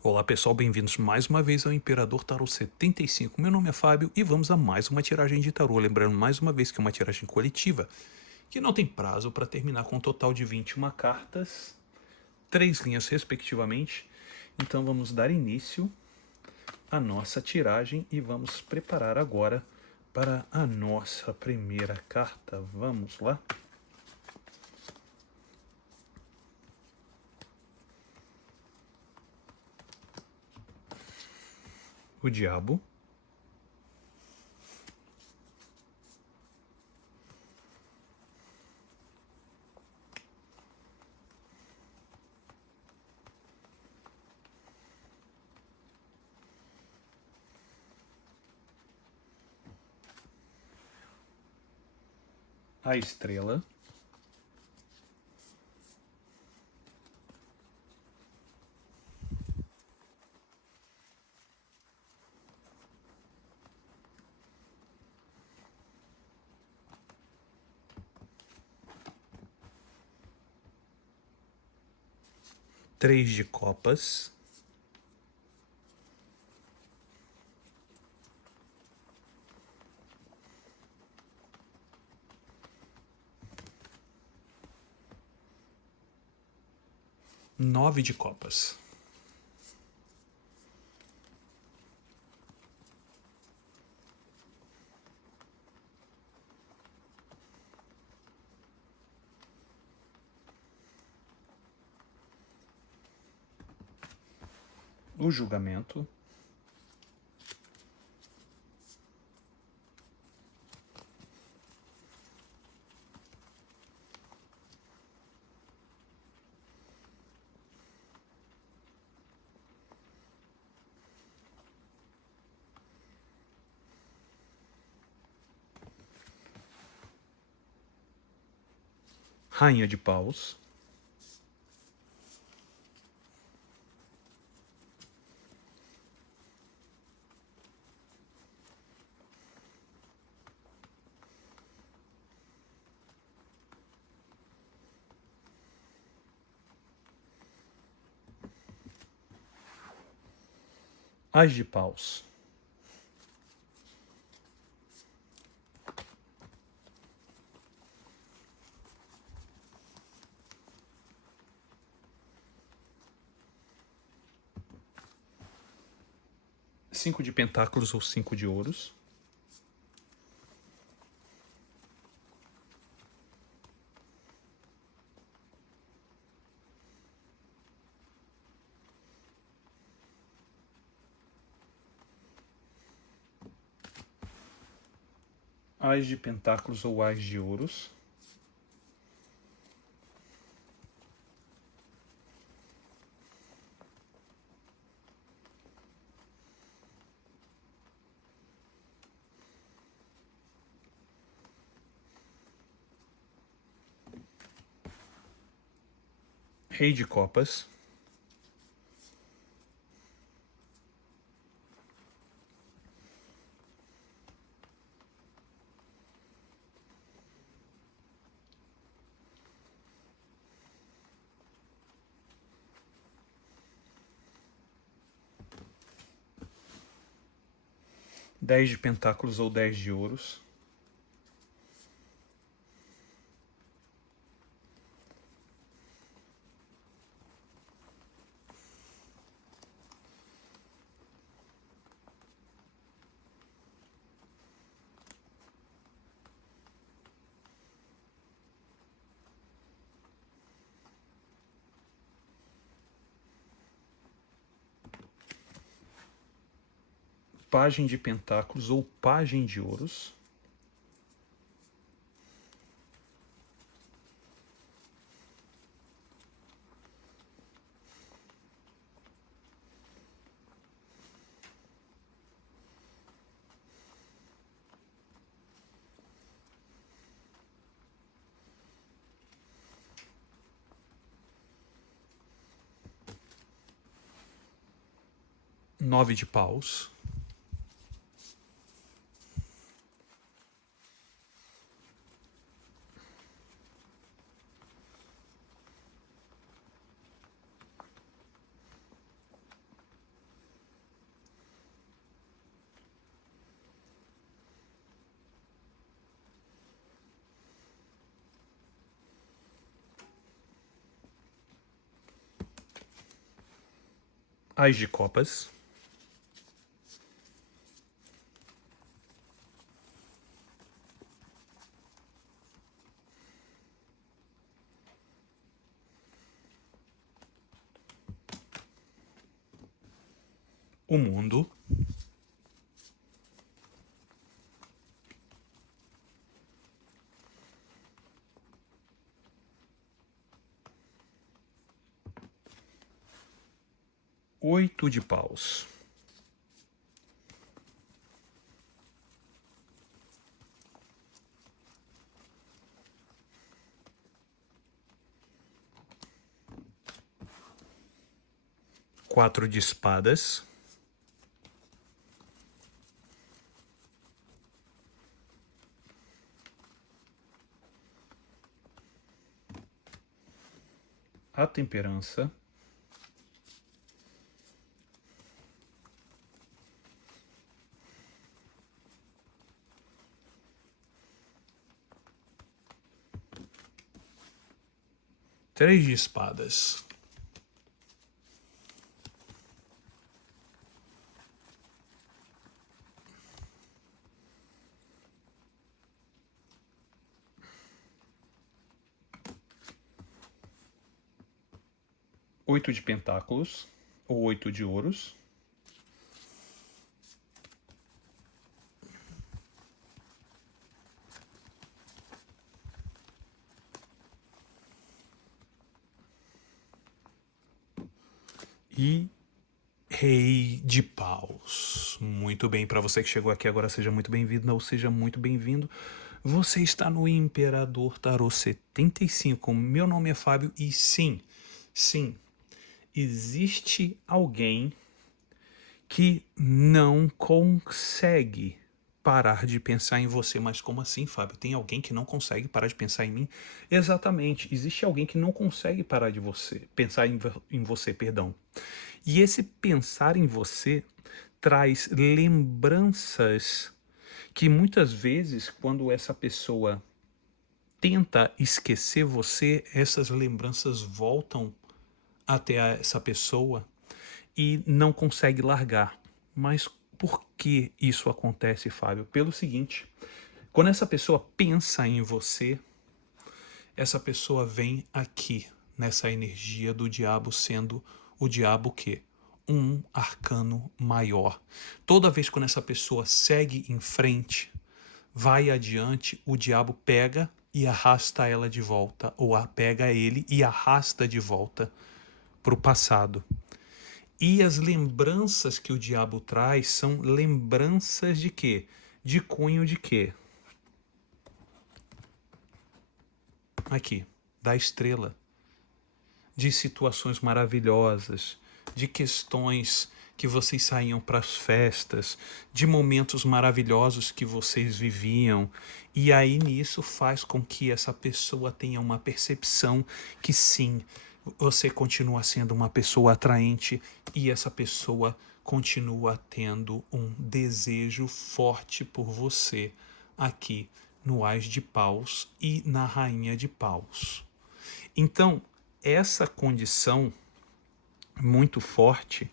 Olá pessoal, bem-vindos mais uma vez ao Imperador Tarô 75. Meu nome é Fábio e vamos a mais uma tiragem de tarô. Lembrando mais uma vez que é uma tiragem coletiva, que não tem prazo para terminar com um total de 21 cartas, 3 linhas respectivamente. Então vamos dar início à nossa tiragem e vamos preparar agora para a nossa primeira carta. Vamos lá? O Diabo. A Estrela. Três de Copas. Nove de Copas. O Julgamento. Rainha de Paus. As de Paus. Cinco de Pentáculos ou cinco de Ouros. As de Pentáculos ou As de Ouros. Rei de Copas. Dez de Pentáculos ou 10 de Ouros. Pajem de Pentáculos ou Pajem de Ouros. Nove de Paus. As de copas. O mundo. Oito de paus. Quatro de espadas. A temperança. Três de espadas. Oito de pentáculos, ou oito de ouros. E rei de paus. Muito bem, para você que chegou aqui agora, seja muito bem-vindo, ou seja muito bem-vindo. Você está no Imperador Tarô 75. Meu nome é Fábio e sim, existe alguém que não consegue parar de pensar em você. Mas como assim, Fábio? Tem alguém que não consegue parar de pensar em mim? Exatamente, existe alguém que não consegue parar de pensar em você, perdão. E esse pensar em você traz lembranças que muitas vezes, quando essa pessoa tenta esquecer você, essas lembranças voltam até essa pessoa e não consegue largar. Mas por que isso acontece, Fábio? Pelo seguinte, quando essa pessoa pensa em você, essa pessoa vem aqui, nessa energia do diabo, sendo o diabo que? Um arcano maior. Toda vez que essa pessoa segue em frente, vai adiante, o diabo pega e arrasta ela de volta, ou pega ele e arrasta de volta para o passado. E as lembranças que o diabo traz são lembranças de quê? De cunho de quê? Aqui, da estrela. De situações maravilhosas, de questões que vocês saíam para as festas, de momentos maravilhosos que vocês viviam. E aí nisso faz com que essa pessoa tenha uma percepção que sim, você continua sendo uma pessoa atraente e essa pessoa continua tendo um desejo forte por você aqui no Ás de Paus e na Rainha de Paus. Então, essa condição muito forte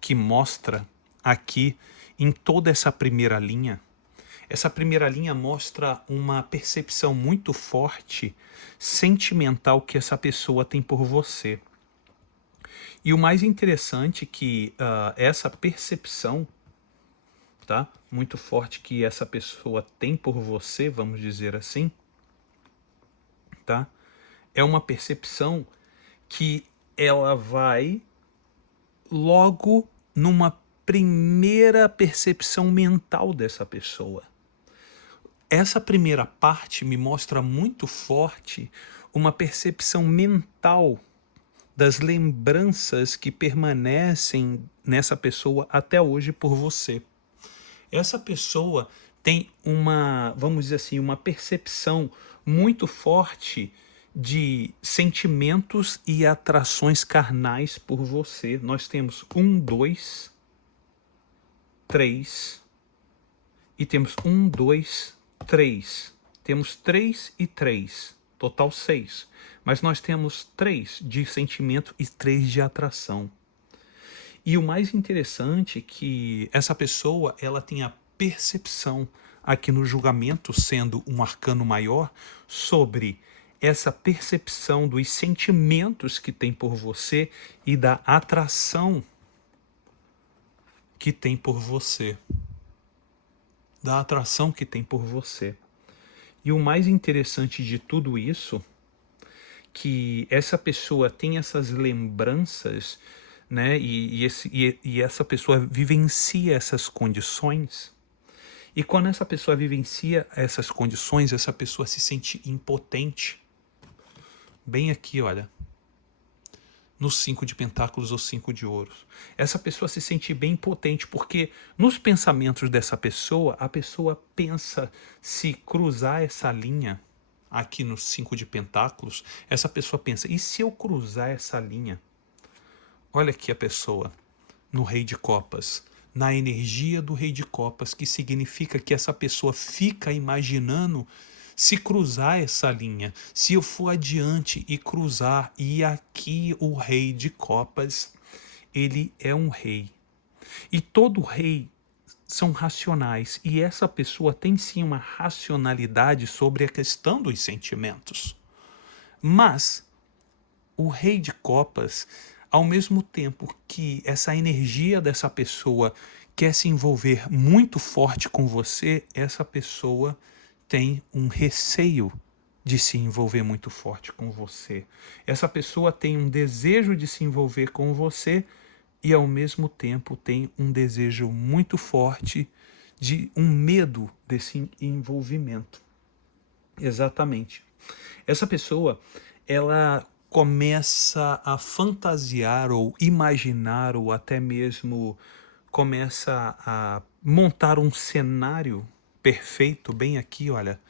que mostra aqui em toda essa primeira linha mostra uma percepção muito forte, sentimental que essa pessoa tem por você. E o mais interessante é que essa percepção, tá, muito forte que essa pessoa tem por você, vamos dizer assim, tá, é uma percepção que ela vai logo numa primeira percepção mental dessa pessoa. Essa primeira parte me mostra muito forte uma percepção mental das lembranças que permanecem nessa pessoa até hoje por você. Essa pessoa tem uma, vamos dizer assim, uma percepção muito forte de sentimentos e atrações carnais por você. Nós temos 1, 2, 3 e temos 1, 2, 3. Temos 3 e 3, total 6. Mas nós temos 3 de sentimento e 3 de atração. E o mais interessante é que essa pessoa, ela tem a percepção aqui no julgamento, sendo um arcano maior, sobre essa percepção dos sentimentos que tem por você e da atração que tem por você. Da atração que tem por você. E o mais interessante de tudo isso, que essa pessoa tem essas lembranças, né? E essa pessoa vivencia essas condições. E quando essa pessoa vivencia essas condições, essa pessoa se sente impotente. Bem aqui, olha, no 5 de pentáculos ou 5 de ouros. Essa pessoa se sente bem impotente, porque nos pensamentos dessa pessoa, a pessoa pensa, se cruzar essa linha aqui no 5 de pentáculos, essa pessoa pensa, e se eu cruzar essa linha? Olha aqui a pessoa, no rei de copas, na energia do rei de copas, que significa que essa pessoa fica imaginando se cruzar essa linha, se eu for adiante e cruzar, e aqui o rei de copas, ele é um rei. E todo rei são racionais, e essa pessoa tem sim uma racionalidade sobre a questão dos sentimentos. Mas o rei de copas, ao mesmo tempo que essa energia dessa pessoa quer se envolver muito forte com você, essa pessoa tem um receio de se envolver muito forte com você. Essa pessoa tem um desejo de se envolver com você e, ao mesmo tempo, tem um desejo muito forte de um medo desse envolvimento. Exatamente. Essa pessoa, ela começa a fantasiar ou imaginar ou até mesmo começa a montar um cenário perfeito, bem aqui, olha,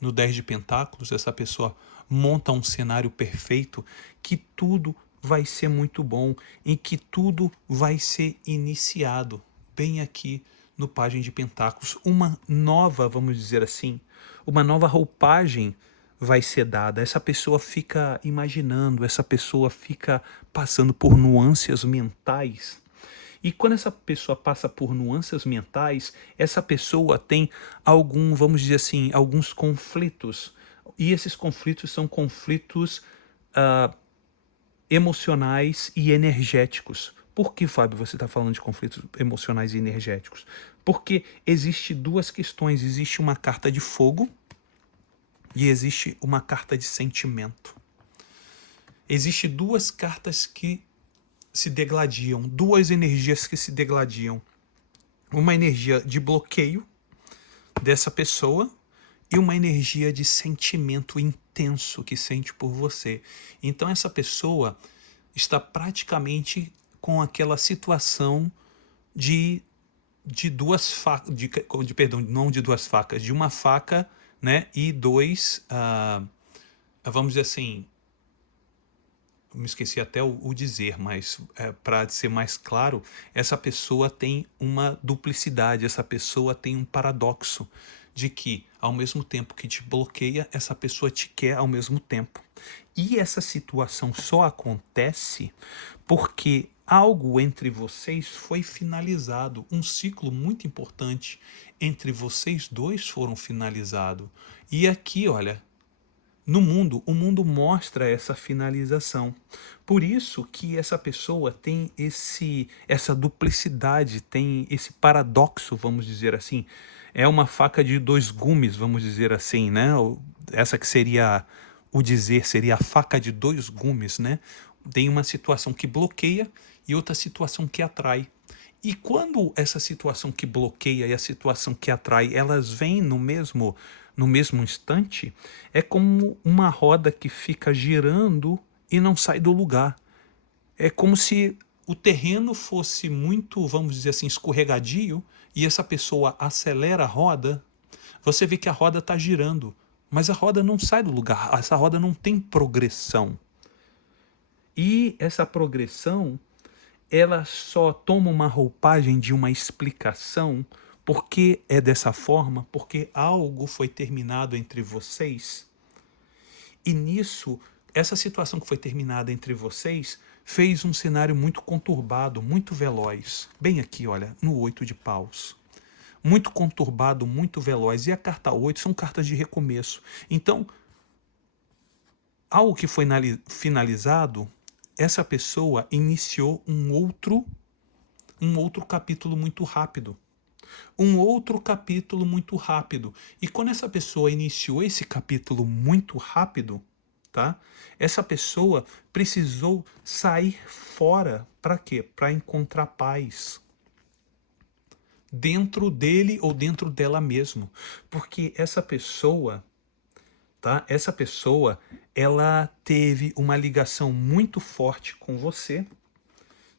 no 10 de pentáculos, essa pessoa monta um cenário perfeito que tudo vai ser muito bom, em que tudo vai ser iniciado, bem aqui no Pajem de Pentáculos. Uma nova, vamos dizer assim, uma nova roupagem vai ser dada. Essa pessoa fica imaginando, essa pessoa fica passando por nuances mentais. E quando essa pessoa passa por nuances mentais, essa pessoa tem vamos dizer assim, alguns conflitos. E esses conflitos são conflitos emocionais e energéticos. Por que, Fábio, você está falando de conflitos emocionais e energéticos? Porque existe duas questões. Existe uma carta de fogo e existe uma carta de sentimento. Existem duas cartas que se degladiam, duas energias que se degladiam. Uma energia de bloqueio dessa pessoa e uma energia de sentimento intenso que sente por você. Então essa pessoa está praticamente com aquela situação de duas facas, perdão, não de duas facas, de uma faca, né, e dois, vamos dizer assim, me esqueci até o dizer, mas para ser mais claro, essa pessoa tem uma duplicidade, essa pessoa tem um paradoxo de que, ao mesmo tempo que te bloqueia, essa pessoa te quer ao mesmo tempo. E essa situação só acontece porque algo entre vocês foi finalizado, um ciclo muito importante entre vocês dois foram finalizado. E aqui, olha, no mundo, o mundo mostra essa finalização. Por isso que essa pessoa tem essa duplicidade, tem esse paradoxo, vamos dizer assim. É uma faca de dois gumes, vamos dizer assim, né? Essa que seria seria a faca de dois gumes, né? Tem uma situação que bloqueia e outra situação que atrai. E quando essa situação que bloqueia e a situação que atrai, elas vêm no mesmo instante, é como uma roda que fica girando e não sai do lugar. É como se o terreno fosse muito, vamos dizer assim, escorregadio, e essa pessoa acelera a roda, você vê que a roda está girando, mas a roda não sai do lugar, essa roda não tem progressão. E essa progressão, ela só toma uma roupagem de uma explicação porque é dessa forma, porque algo foi terminado entre vocês. E nisso, essa situação que foi terminada entre vocês fez um cenário muito conturbado, muito veloz. Bem aqui, olha, no 8 de paus. Muito conturbado, muito veloz. E a carta 8 são cartas de recomeço. Então, algo que foi finalizado, essa pessoa iniciou um outro capítulo muito rápido. Um outro capítulo muito rápido. E quando essa pessoa iniciou esse capítulo muito rápido, tá? Essa pessoa precisou sair fora para quê? Para encontrar paz dentro dele ou dentro dela mesmo. Porque essa pessoa, tá? Essa pessoa, ela teve uma ligação muito forte com você,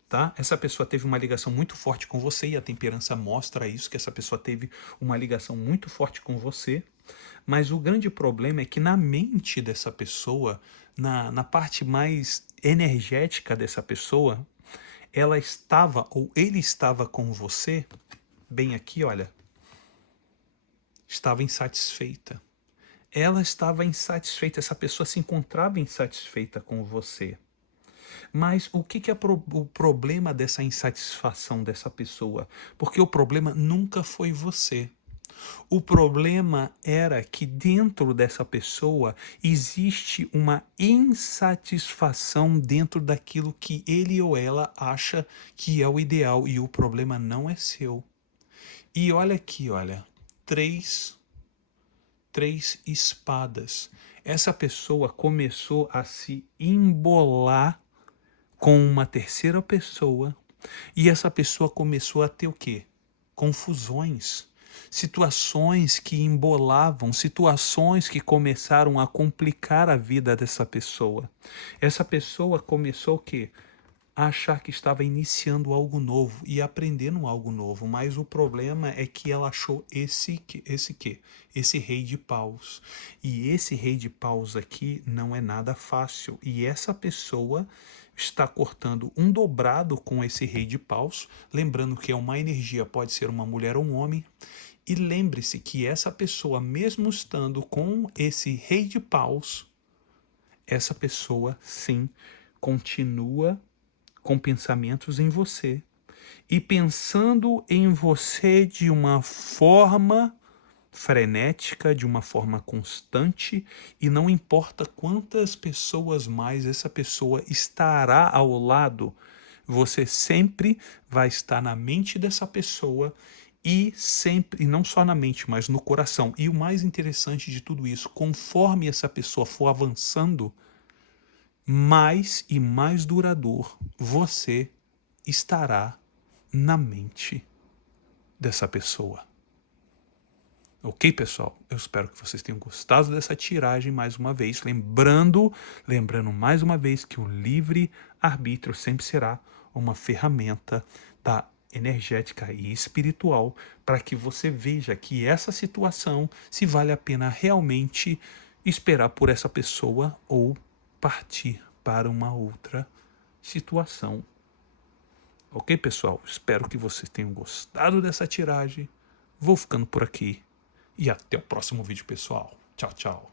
tá? Essa pessoa teve uma ligação muito forte com você e a temperança mostra isso, que essa pessoa teve uma ligação muito forte com você. Mas o grande problema é que na mente dessa pessoa, na parte mais energética dessa pessoa, ela estava ou ele estava com você, bem aqui, olha, estava insatisfeita. Ela estava insatisfeita, essa pessoa se encontrava insatisfeita com você. Mas o que é o problema dessa insatisfação dessa pessoa? Porque o problema nunca foi você. O problema era que dentro dessa pessoa existe uma insatisfação dentro daquilo que ele ou ela acha que é o ideal e o problema não é seu. E olha aqui, olha, três espadas. Essa pessoa começou a se embolar com uma terceira pessoa e essa pessoa começou a ter o quê? Confusões, situações que embolavam, situações que começaram a complicar a vida dessa pessoa. Essa pessoa começou o quê? A achar que estava iniciando algo novo e aprendendo algo novo, mas o problema é que ela achou esse rei de paus. E esse rei de paus aqui não é nada fácil. E essa pessoa está cortando um dobrado com esse rei de paus, lembrando que é uma energia, pode ser uma mulher ou um homem. E lembre-se que essa pessoa, mesmo estando com esse rei de paus, essa pessoa sim continua com pensamentos em você e pensando em você de uma forma frenética, de uma forma constante, e não importa quantas pessoas mais essa pessoa estará ao lado, você sempre vai estar na mente dessa pessoa e sempre, e não só na mente, mas no coração. E o mais interessante de tudo isso, conforme essa pessoa for avançando, mais e mais duradouro você estará na mente dessa pessoa. Ok, pessoal? Eu espero que vocês tenham gostado dessa tiragem mais uma vez. Lembrando mais uma vez que o livre-arbítrio sempre será uma ferramenta da energética e espiritual para que você veja que essa situação, se vale a pena realmente esperar por essa pessoa ou partir para uma outra situação. Ok, pessoal? Espero que vocês tenham gostado dessa tiragem. Vou ficando por aqui e até o próximo vídeo, pessoal. Tchau, tchau.